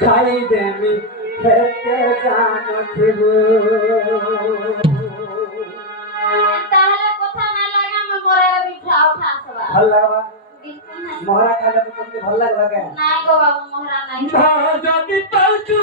খাই দেমি খেতে জানথিব তাহলে কথা না লাগে আমি মরে বিঠাও খাসবা ভাল লাগবা মহরা খালে তো তোমাকে ভাল লাগবা কেন নাই গো বাবু মহরা নাই যদি পাউচু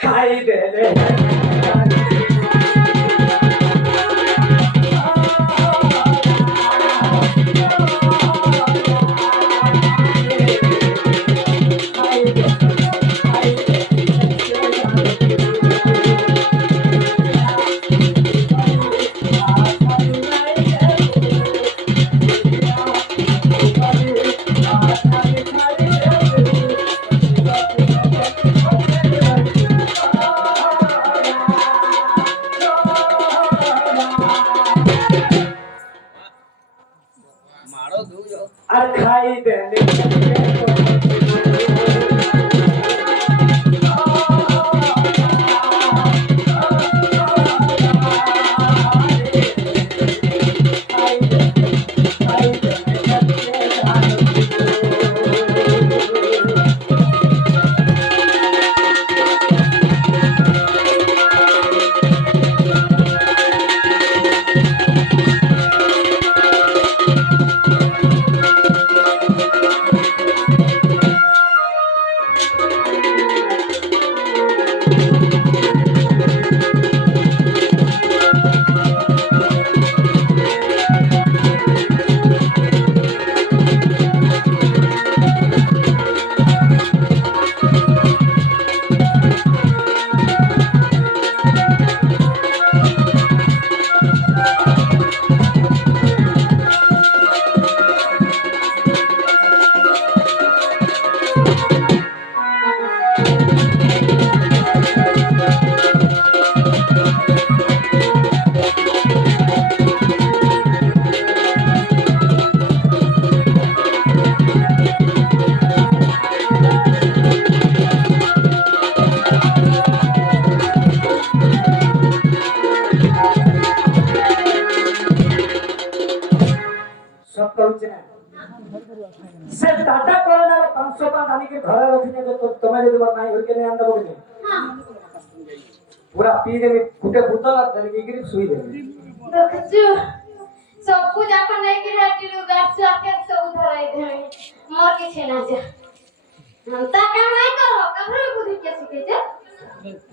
খাই দেলে আর খাই দেলে সব করছে না সে টাটা করে না 500 টাকা আনি के ঘরে রাখি না তো তুমি যদি বল নাই হইকে নিয়ে আনতে বলবে হ্যাঁ পুরা পি দেবে ফুটে বোতল আর ধরে গিয়ে শুই দেবে দেখছো সবু যাক নাই কি রাটিলু গাছ আকে সব ধরাই দেবে মোর কিছু না যা তা কাম নাই করো কাফরে বুদ্ধি কে শিখেছে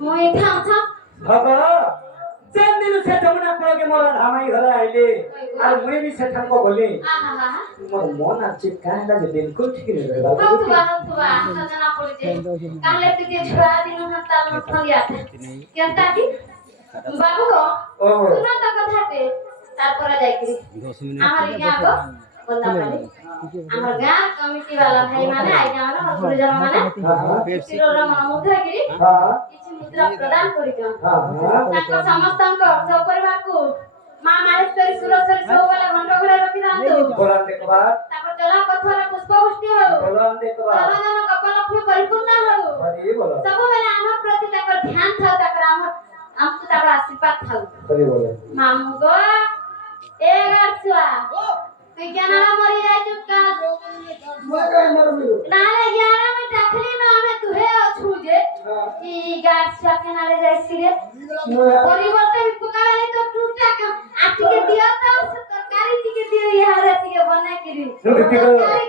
মই থাম থাম বাবা চেন দিলু সে জমনা পড়ে মোর ধামাই ঘরে আইলে আর মুই বি সে ঠামকো বলি আহা মোর মন আছে কাহলা যে বিলকুল ঠিক নেই রে বাবা হতুবা সजना পড়ছে কালে তুই ছড়া দিন না তাল মত গিয়া কেনটা কি বাবু ও শুনো তো কথাতে তারপরে যাইকি আমার ইয়া গো বললা পারে আমার গাঁ কমিটি वाला ভাই মানে আই যাওনা হসুরে যাওয়া মানে শিরোর মন মধ্যে গিরি কিছু মুদ্রা প্রদান করিছন তাଙ୍କ ସମସ୍ତଙ୍କ ସବୁ ପରିବାରକୁ ମା ମାଳେଶ୍ୱରୀ ସୁରସରୀ ସବୁବେଳେ ଘଣ୍ଟ ଘରେ ରଖି ଥାନ୍ତୁ ବୋଲାନ ଦେଖବା ତାପରେ ଚଲା ପଥର ପୁଷ୍ପ ବୃଷ୍ଟି ହଉ ବୋଲାନ ଦେଖବା ଜନ କପଲକ୍ଷ୍ମୀ ପରିପୂର୍ଣ୍ଣ ହଉ ହରି ବୋଲ ସବୁବେଳେ ଆମ ପ୍ରତି ତାଙ୍କର ଧ୍ୟାନ ଥାଉ ତାଙ୍କର ଆମକୁ ତାଙ୍କର ଆଶୀର୍ବାଦ ଥାଉ ହରି ବୋଲ ମାମୁ ଗো ଏ ଗାଛୁଆ তুই কেন মরি যাইছু কা ই গাছ কেনারে যাইছি রে পরিবর্তে পকালে তো টুকটাক আটিকে দিও তো তরকারি টিকে দিও ইহারে টিকে বানাই করি তরকারি